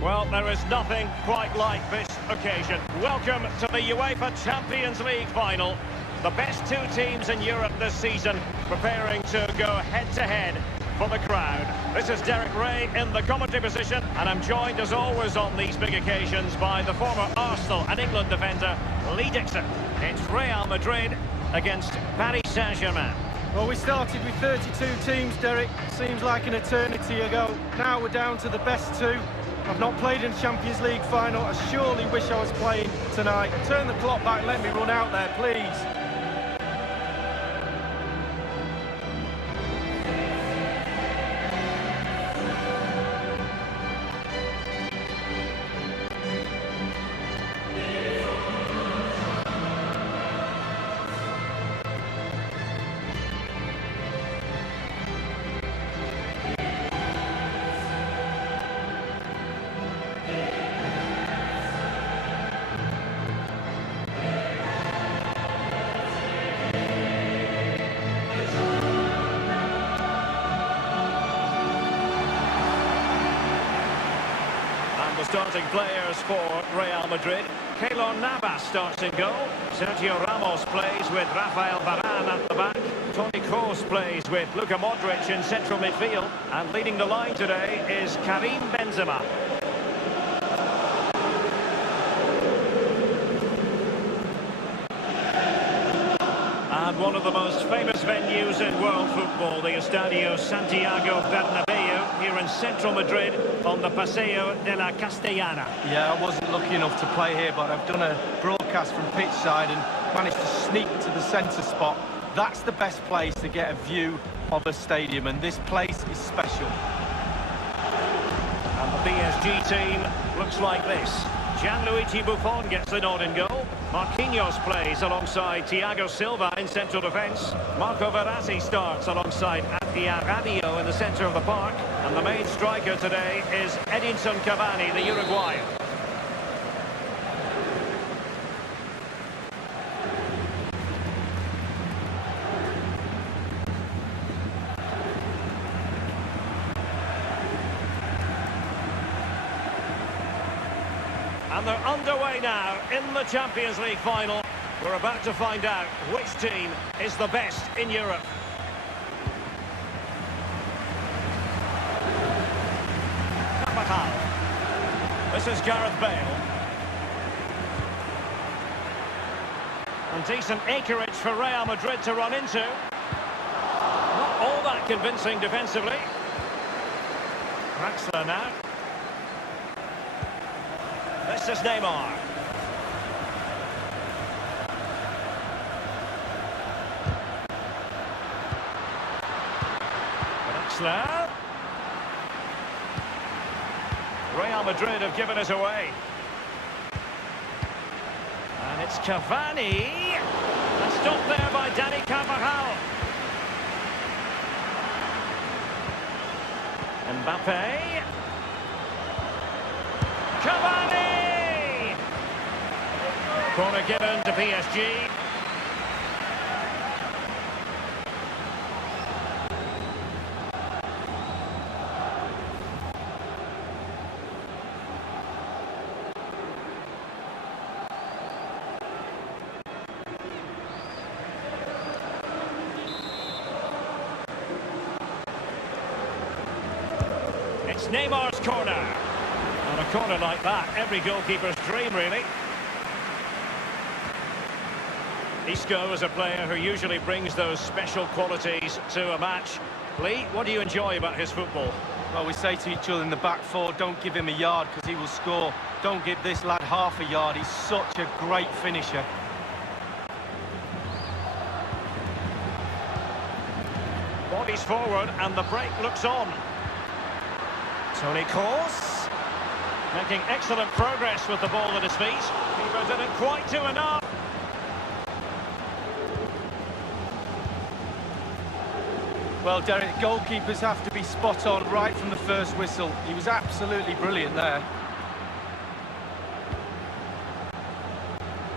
Well, there is nothing quite like this occasion. Welcome to the UEFA Champions League final. The best two teams in Europe this season preparing to go head-to-head for the crowd. This is Derek Ray in the commentary position, and I'm joined as always on these big occasions by the former Arsenal and England defender, Lee Dixon. It's Real Madrid against Paris Saint-Germain. Well, we started with 32 teams, Derek. Seems like an eternity ago. Now we're down to the best two. I've not played in a Champions League final. I surely wish I was playing tonight. Turn the clock back, let me run out there, please. The starting players for Real Madrid. Keylor Navas starts in goal. Sergio Ramos plays with Rafael Varane at the back. Toni Kroos plays with Luka Modric in central midfield. And leading the line today is Karim Benzema. And one of the most famous venues in world football, the Estadio Santiago Bernabeu, here in central Madrid on the Paseo de la Castellana. Yeah, I wasn't lucky enough to play here, but I've done a broadcast from pitch side and managed to sneak to the centre spot. That's the best place to get a view of a stadium, and this place is special. And the PSG team looks like this. Gianluigi Buffon gets the nod in goal. Marquinhos plays alongside Thiago Silva in central defence. Marco Verratti starts alongside Adrien Rabiot in the centre of the park. And the main striker today is Edinson Cavani, the Uruguayan. And they're underway now in the Champions League final. We're about to find out which team is the best in Europe. Carvajal. This is Gareth Bale. And decent acreage for Real Madrid to run into. Not all that convincing defensively. Draxler now. This is Neymar. Draxler. Real Madrid have given it away. And it's Cavani. And stopped there by Dani Carvajal. Mbappe. Cavani! Corner given to PSG. It's Neymar's corner. And a corner like that, every goalkeeper's dream, really. Isco is a player who usually brings those special qualities to a match. Lee, what do you enjoy about his football? Well, we say to each other in the back four, don't give him a yard because he will score. Don't give this lad half a yard. He's such a great finisher. Bodies forward and the break looks on. Toni Kroos making excellent progress with the ball at his feet. Keeper didn't quite do enough. Well, Derek, goalkeepers have to be spot on right from the first whistle. He was absolutely brilliant there.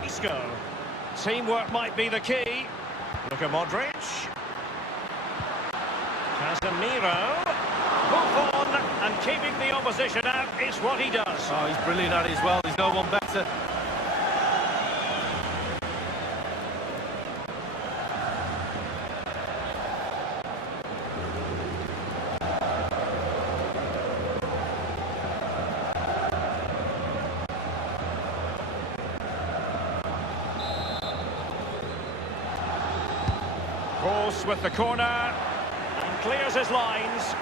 Isco. Teamwork might be the key. Luka Modric. Casemiro. Buffon, and keeping the opposition out is what he does. Oh, he's brilliant at it as well. There's no one better. Goes with the corner and clears his lines.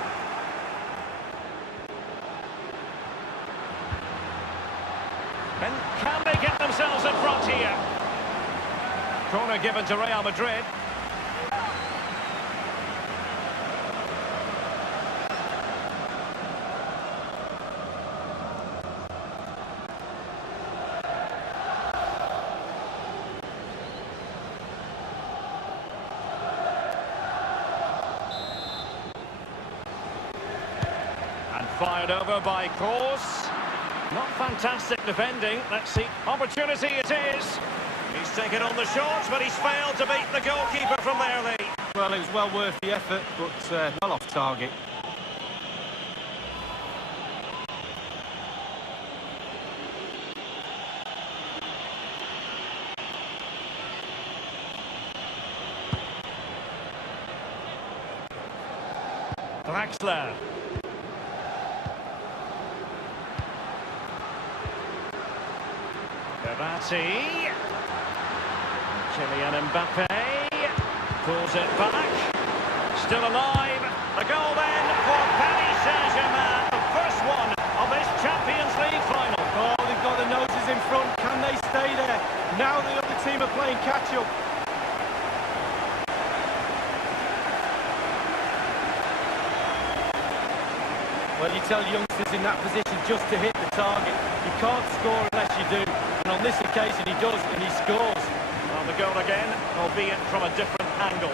And can they get themselves in front here? Corner given to Real Madrid. Fired over by Kors. Not fantastic defending. Let's see. Opportunity it is. He's taken on the shots, but he's failed to beat the goalkeeper from there, Lee. Well, it was well worth the effort, but well off target. Draxler. Verratti. Kylian Mbappe pulls it back. Still alive. The goal then for Paris Saint-Germain. The first one of this Champions League final. Oh, they've got the noses in front. Can they stay there? Now the other team are playing catch-up. Well, you tell youngsters in that position just to hit the target. You can't score unless you do. And on this occasion, he does, and he scores. Well, the goal again, albeit from a different angle.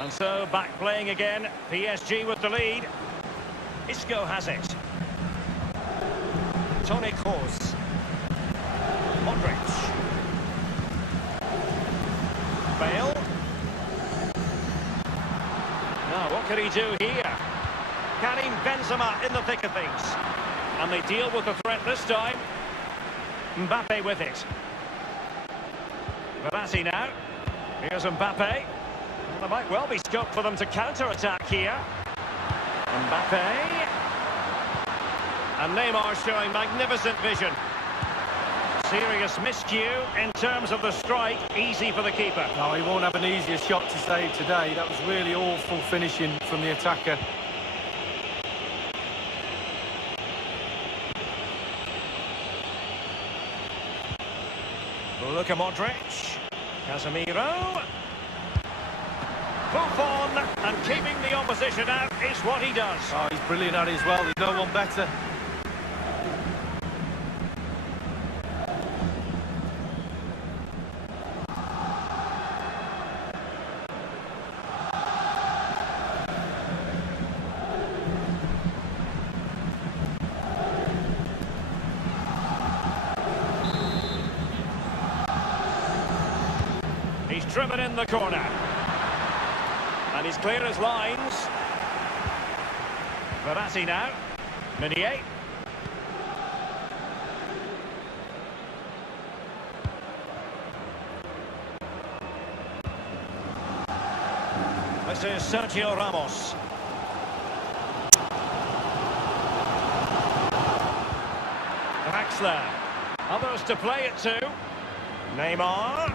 And so, back playing again, PSG with the lead. Isco has it. Toni Kroos. Modric. Bale. Now, what can he do here? Karim Benzema in the thick of things. And they deal with the threat this time. Mbappe with it. Verratti now. Here's Mbappe. There might well be scope for them to counter-attack here. Mbappe. And Neymar showing magnificent vision. Serious miscue in terms of the strike. Easy for the keeper. No, he won't have an easier shot to save today. That was really awful finishing from the attacker. Luka Modric. Casemiro. Buffon, and keeping the opposition out is what he does. Oh, he's brilliant at it as well. There's no one better. He's driven in the corner. And he's clear his lines. Verratti now. Meunier. This is Sergio Ramos. Draxler. Others to play it to. Neymar.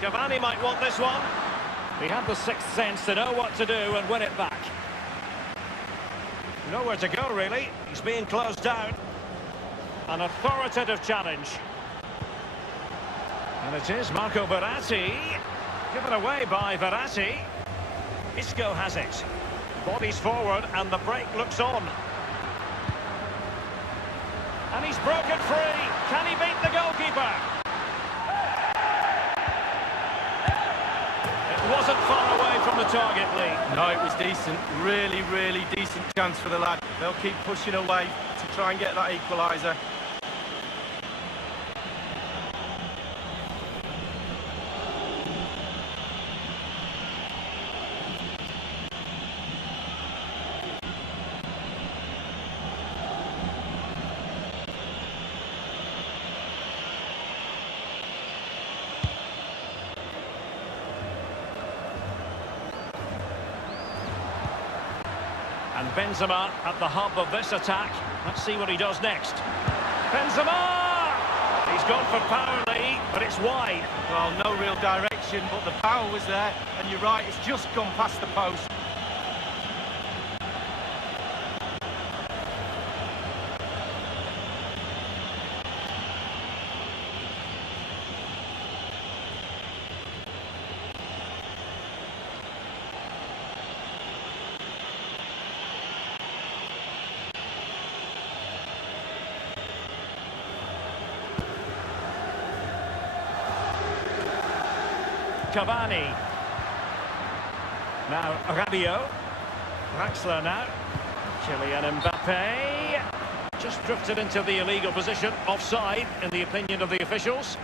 Cavani might want this one. He had the sixth sense to know what to do and win it back. Nowhere to go, really. He's being closed down. An authoritative challenge. And it is Marco Verratti. Given away by Verratti. Isco has it. Bodies forward and the break looks on. And he's broken free. Can he beat the goalkeeper? the target, Lee. No, it was decent. Really, really decent chance for the lad. They'll keep pushing away to try and get that equaliser. And Benzema at the hub of this attack. Let's see what he does next. Benzema! He's gone for power, Lee, but it's wide. Well, no real direction, but the power was there. And you're right, it's just gone past the post. Cavani. Now Rabiot. Draxler now. Kylian Mbappe. Just drifted into the illegal position. Offside, in the opinion of the officials.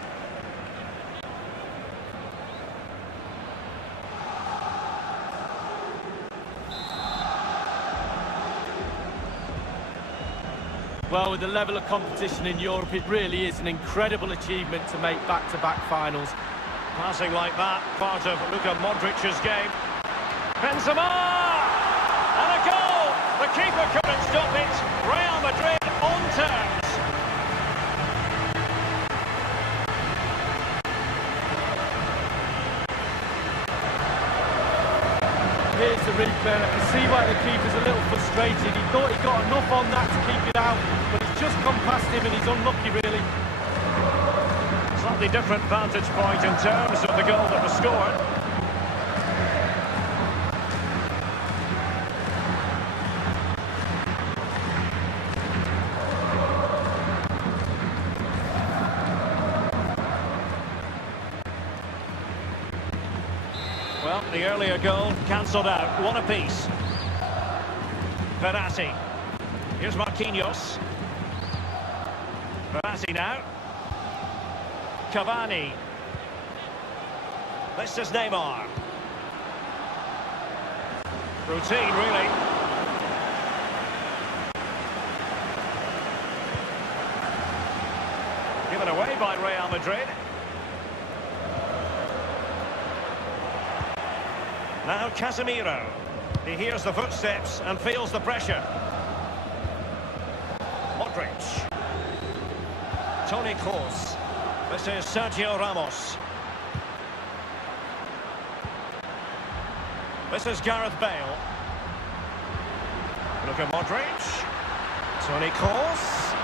Well, with the level of competition in Europe, it really is an incredible achievement to make back-to-back finals. Passing like that, part of Luka Modric's game. Benzema! And a goal! The keeper couldn't stop it. Real Madrid on terms. Here's the replay, and I can see why the keeper's a little frustrated. He thought he got enough on that to keep it out, but it's just gone past him and he's unlucky, really. Slightly different vantage point in terms of the goal that was scored. Well, the earlier goal cancelled out. One apiece. Verratti. Here's Marquinhos. Verratti now. Cavani. This is Neymar. Routine, really. Given away by Real Madrid. Now Casemiro. He hears the footsteps and feels the pressure. Modric. Toni Kroos. This is Sergio Ramos. This is Gareth Bale. Look at Modric. Toni Kroos.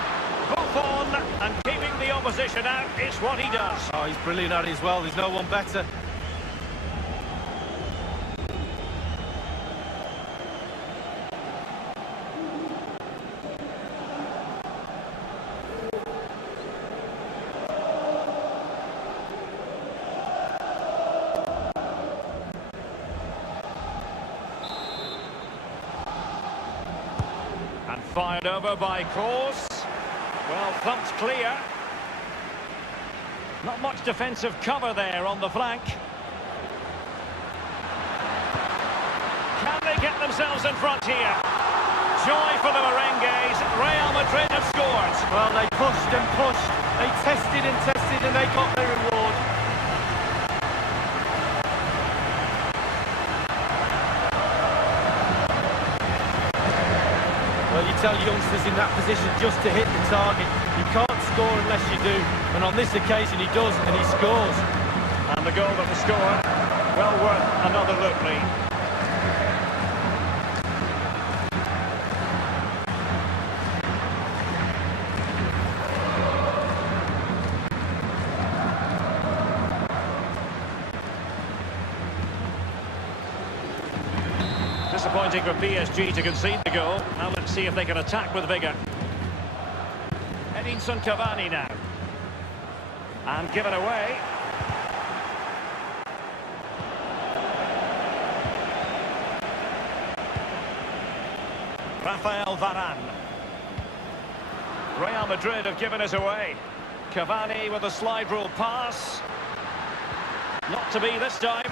Buffon, and keeping the opposition out is what he does. Oh, he's brilliant at it as well. There's no one better. Fired over by Kroos. Well, thumped clear. Not much defensive cover there on the flank. Can they get themselves in front here? Joy for the Merengues. Real Madrid have scored. Well, they pushed and pushed. They tested and tested and they got their reward. Well, you tell youngsters in that position just to hit the target. You can't score unless you do. And on this occasion he does, and he scores. And the goal that was scored, well worth another look, Lee. Disappointing for PSG to concede the goal. Now let's see if they can attack with vigour. Edinson Cavani now. And given away. Rafael Varane. Real Madrid have given it away. Cavani with a slide rule pass. Not to be this time.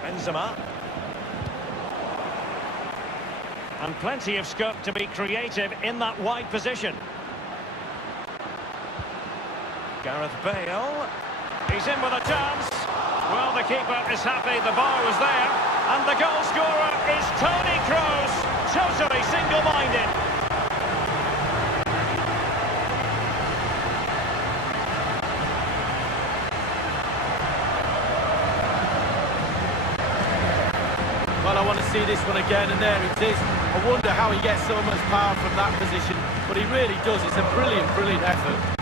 Benzema. And plenty of scope to be creative in that wide position. Gareth Bale. He's in with a chance. Well, the keeper is happy the bar was there. And the goal scorer is Toni Kroos. Totally single-minded. Well, I want to see this one again, and there it is. I wonder how he gets so much power from that position, but he really does. It's a brilliant, brilliant effort.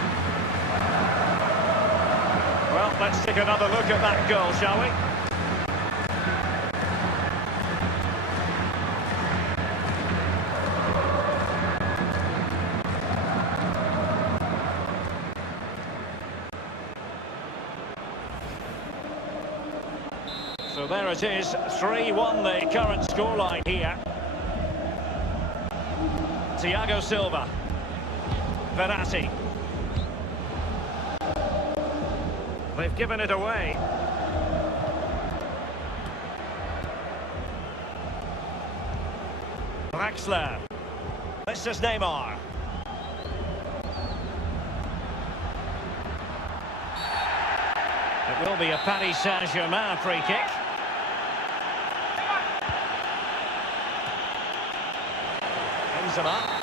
Well, let's take another look at that goal, shall we? So there it is, 3-1 the current scoreline here. Thiago Silva. Verratti. They've given it away. Draxler. This is Neymar. It will be a Paris Saint-Germain free kick. Benzema.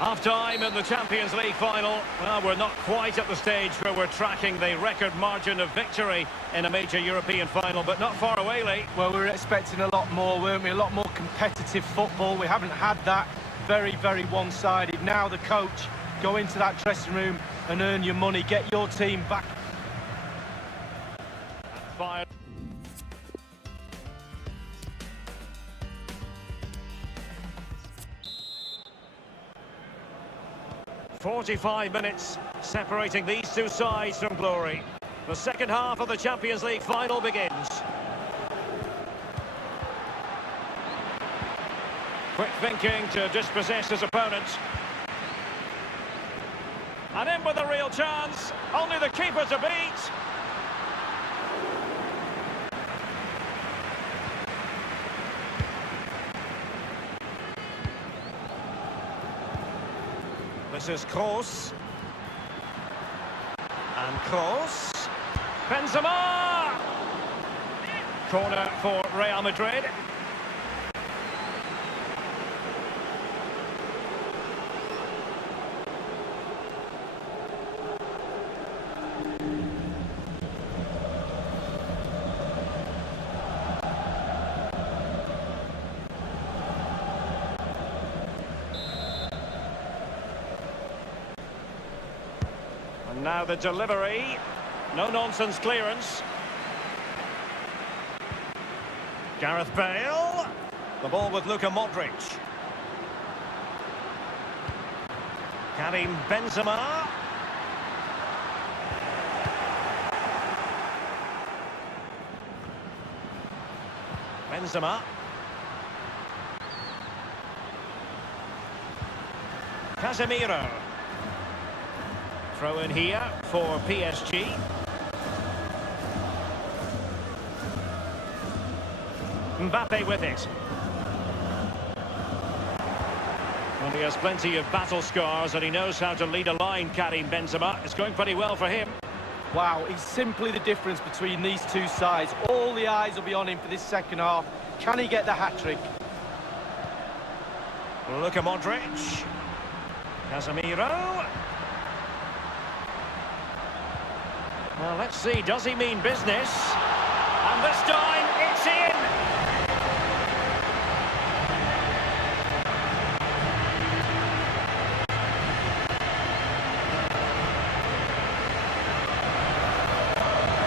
Half-time in the Champions League final. Well, we're not quite at the stage where we're tracking the record margin of victory in a major European final, but not far away, Lee. Well, we were expecting a lot more, weren't we? A lot more competitive football. We haven't had that. Very, very one-sided. Now the coach, go into that dressing room and earn your money. Get your team back. Fire. 45 minutes separating these two sides from glory. The second half of the Champions League final begins. Quick thinking to dispossess his opponent. And in with a real chance. Only the keeper to beat. This is Kroos. And Kroos. Benzema! Corner for Real Madrid. Now the delivery, no-nonsense clearance. Gareth Bale, the ball with Luka Modric. Karim Benzema. Benzema. Casemiro. Throw in here for PSG. Mbappe with it. Well, he has plenty of battle scars and he knows how to lead a line, Karim Benzema. It's going pretty well for him. Wow, he's simply the difference between these two sides. All the eyes will be on him for this second half. Can he get the hat-trick? Luka Modric. Casemiro. Well, let's see, does he mean business? And this time, it's in!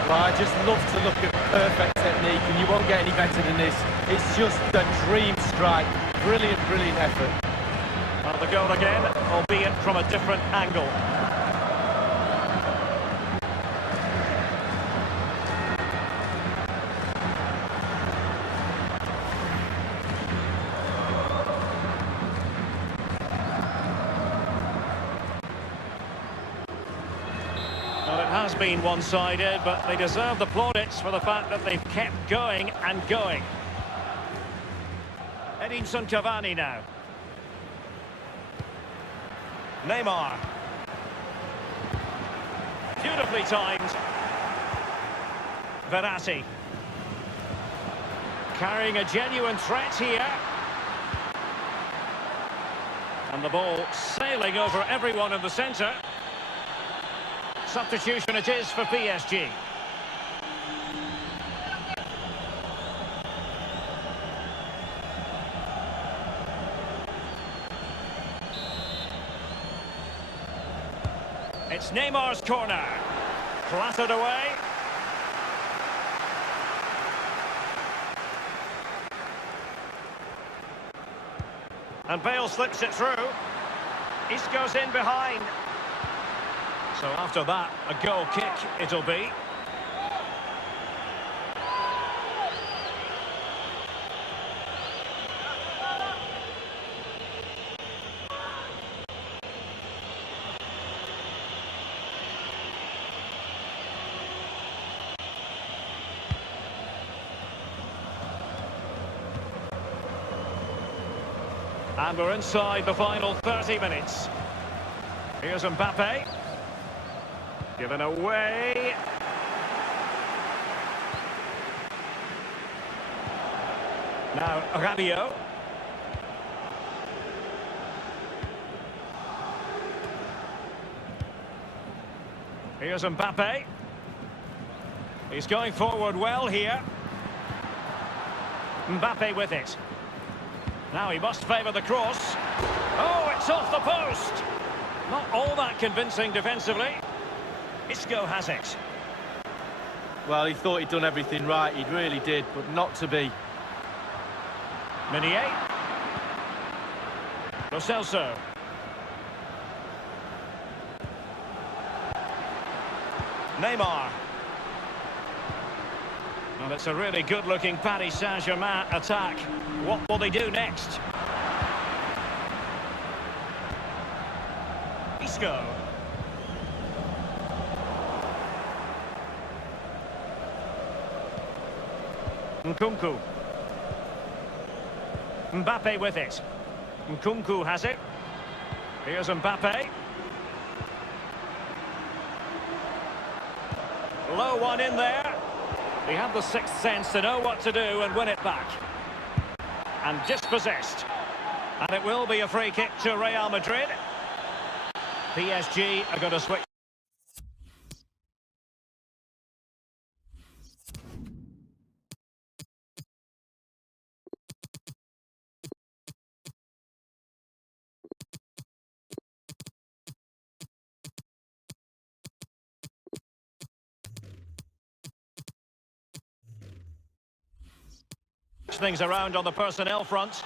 Well, I just love to look at perfect technique, and you won't get any better than this. It's just a dream strike. Brilliant, brilliant effort. Well, the goal again, albeit from a different angle. has been one-sided, but they deserve the plaudits for the fact that they've kept going and going. Edinson Cavani now. Neymar. Beautifully timed. Verratti. Carrying a genuine threat here. And the ball sailing over everyone in the centre. Substitution it is for PSG. It's Neymar's corner. Clattered away. And Bale slips it through. Isco's in behind. So after that, a goal kick it'll be. And we're inside the final 30 minutes. Here's Mbappe. Given away. Now Rabiot. Here's Mbappe. He's going forward well here. Mbappe with it. Now he must favour the cross. Oh, it's off the post. Not all that convincing defensively. Isco has it. Well, he thought he'd done everything right. He really did, but not to be. Meunier. Lo Celso. Neymar. Well, it's a really good-looking Paris Saint-Germain attack. What will they do next? Isco. Nkunku. Mbappe with it. Nkunku has it. Here's Mbappe. Low one in there. He had the sixth sense to know what to do and win it back. And dispossessed. And it will be a free kick to Real Madrid. PSG are going to switch. Things around on the personnel front.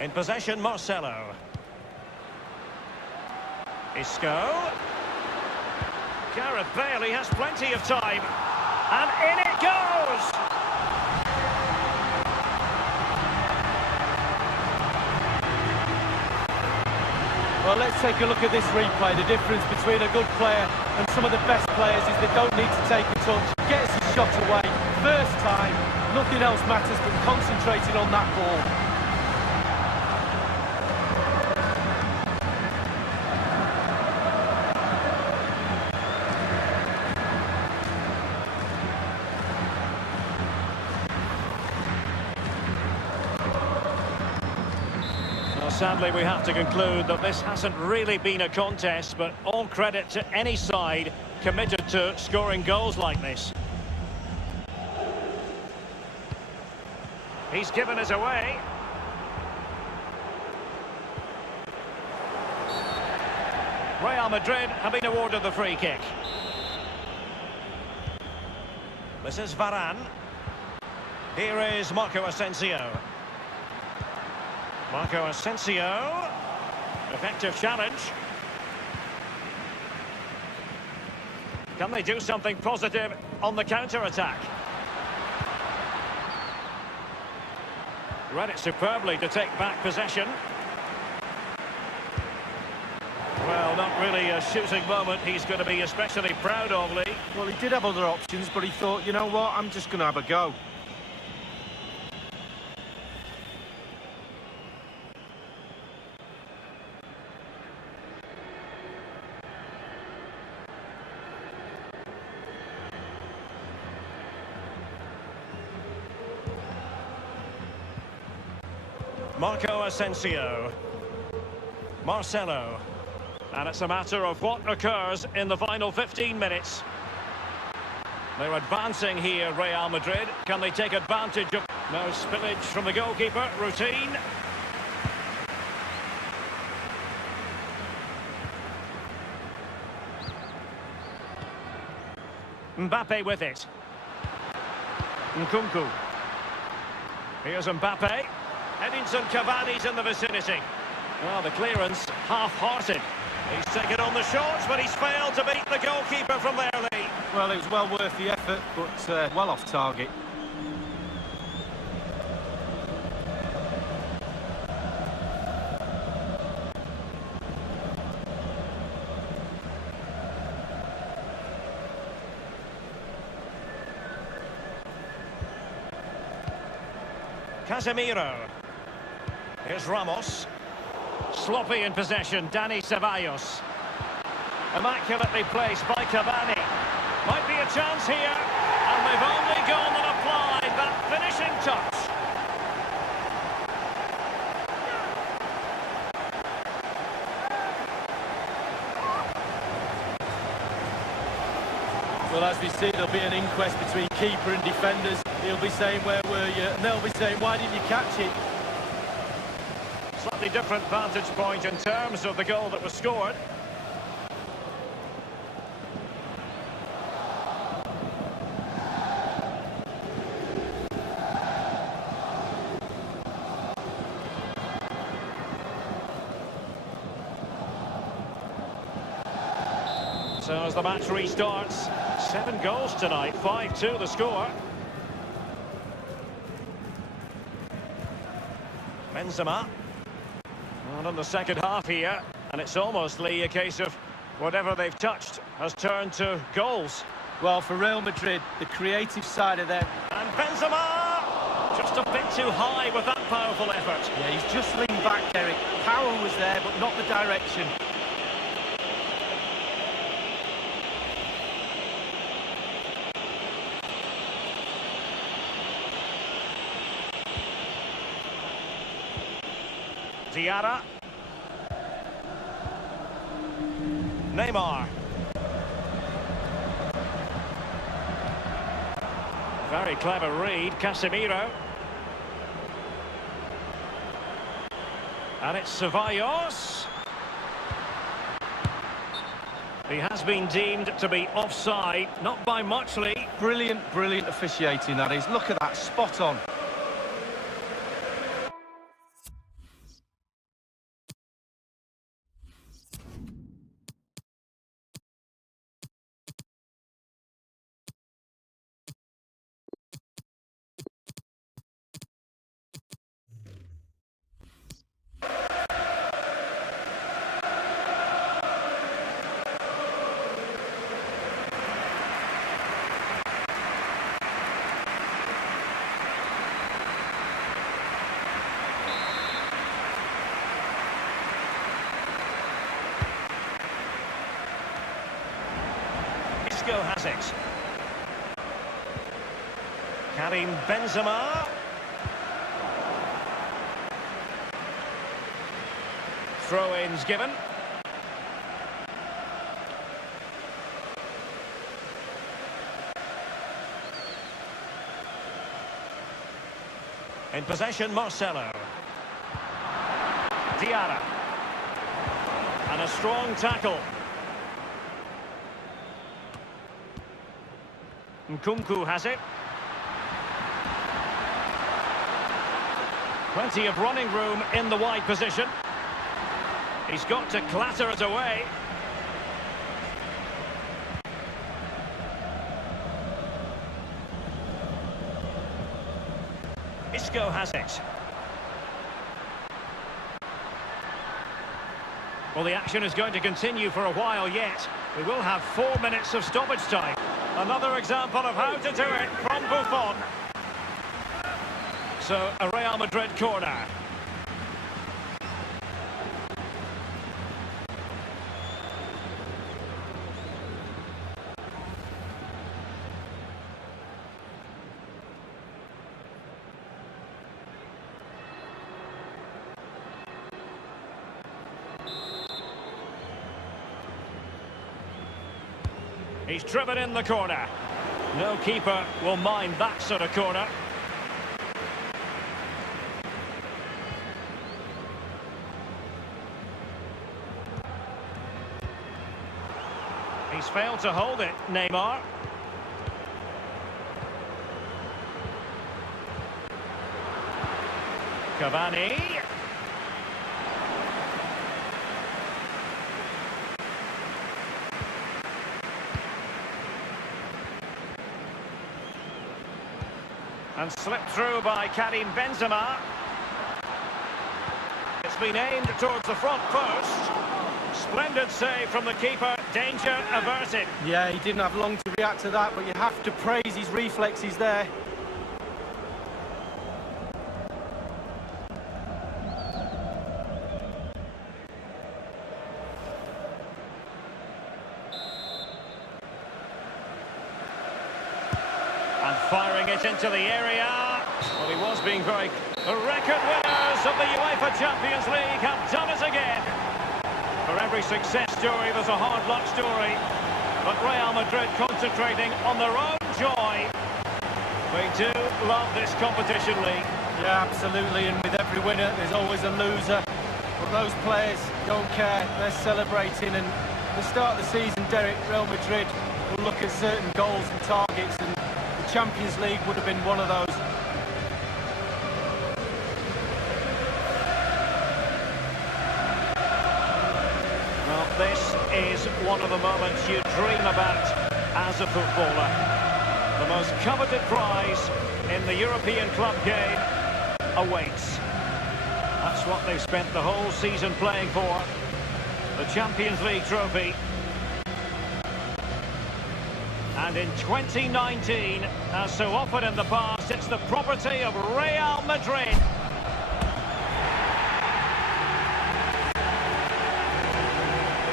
In possession, Marcelo. Isco. Gareth Bale, he has plenty of time. And in it goes! Well, let's take a look at this replay. The difference between a good player and some of the best players is they don't need to take a touch. Gets his shot away. First time, nothing else matters but concentrating on that ball. Sadly, we have to conclude that this hasn't really been a contest, but all credit to any side committed to scoring goals like this. He's given us away. Real Madrid have been awarded the free kick. This is Varane. Here is Marco Asensio. Marco Asensio. Effective challenge. Can they do something positive on the counter-attack? Read it superbly to take back possession. Well, not really a shooting moment he's going to be especially proud of, Lee. Well, he did have other options, but he thought, you know what, I'm just going to have a go. Marco Asensio. Marcelo. And it's a matter of what occurs in the final 15 minutes. They're advancing here, Real Madrid. Can they take advantage of... No spillage from the goalkeeper. Routine. Mbappe with it. Nkunku. Here's Mbappe. Edinson Cavani's in the vicinity. Well, the clearance, half-hearted. He's taken on the shots, but he's failed to beat the goalkeeper from there, Lee. Well, it was well worth the effort, but well off target. Casemiro. Here's Ramos. Sloppy in possession, Dani Ceballos. Immaculately placed by Cavani. Might be a chance here, and they've only gone and applied that finishing touch. Well, as we see, there'll be an inquest between keeper and defenders. He'll be saying, where were you? And they'll be saying, why didn't you catch it? Slightly different vantage point in terms of the goal that was scored. So as the match restarts, 7 goals tonight, 5-2 the score. Benzema. And in the second half here, and it's almost, Lee, a case of whatever they've touched has turned to goals. Well, for Real Madrid, the creative side of them. And Benzema! Just a bit too high with that powerful effort. Yeah, he's just leaned back, Eric. Power was there, but not the direction. Diarra. Neymar. Very clever read, Casemiro. And it's Ceballos. He has been deemed to be offside, not by much, Lee. Brilliant, brilliant officiating, that is. Look at that, spot on. Has it. Karim Benzema. Throw-ins given. In possession, Marcelo. Diarra. And a strong tackle. Nkunku has it. Plenty of running room in the wide position. He's got to clatter it away. Isco has it. Well, the action is going to continue for a while yet. We will have 4 minutes of stoppage time. Another example of how to do it from Buffon. So, a Real Madrid corner. He's driven in the corner. No keeper will mind that sort of corner. He's failed to hold it, Neymar. Cavani. And slipped through by Karim Benzema. It's been aimed towards the front post. Splendid save from the keeper. Danger averted. Yeah, he didn't have long to react to that, but you have to praise his reflexes there. And firing it into the area. Well, he was being very... The record winners of the UEFA Champions League have done it again. For every success story, there's a hard luck story. But Real Madrid concentrating on their own joy. They do love this competition league. Yeah, absolutely, and with every winner, there's always a loser. But those players don't care, they're celebrating, and at the start of the season, Derek, Real Madrid will look at certain goals and targets, and the Champions League would have been one of those. Well, this is one of the moments you dream about as a footballer. The most coveted prize in the European club game awaits. That's what they've spent the whole season playing for. The Champions League trophy. And in 2019, as so often in the past, it's the property of Real Madrid.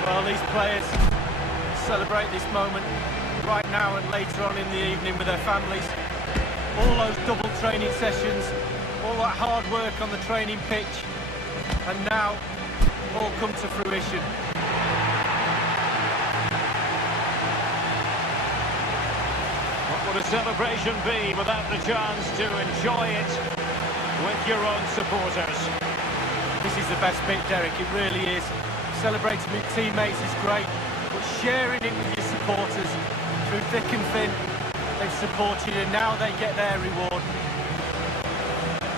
Well, these players celebrate this moment right now and later on in the evening with their families. All those double training sessions, all that hard work on the training pitch, and now all come to fruition. What would a celebration be without the chance to enjoy it with your own supporters? This is the best bit, Derek, it really is. Celebrating with teammates is great, but sharing it with your supporters through thick and thin, they've supported you and now they get their reward.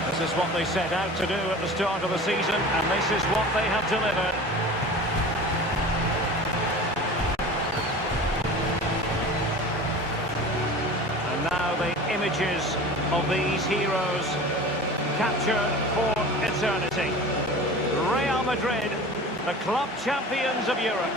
This is what they set out to do at the start of the season, and this is what they have delivered. And now the images of these heroes captured for eternity. Real Madrid, the club champions of Europe.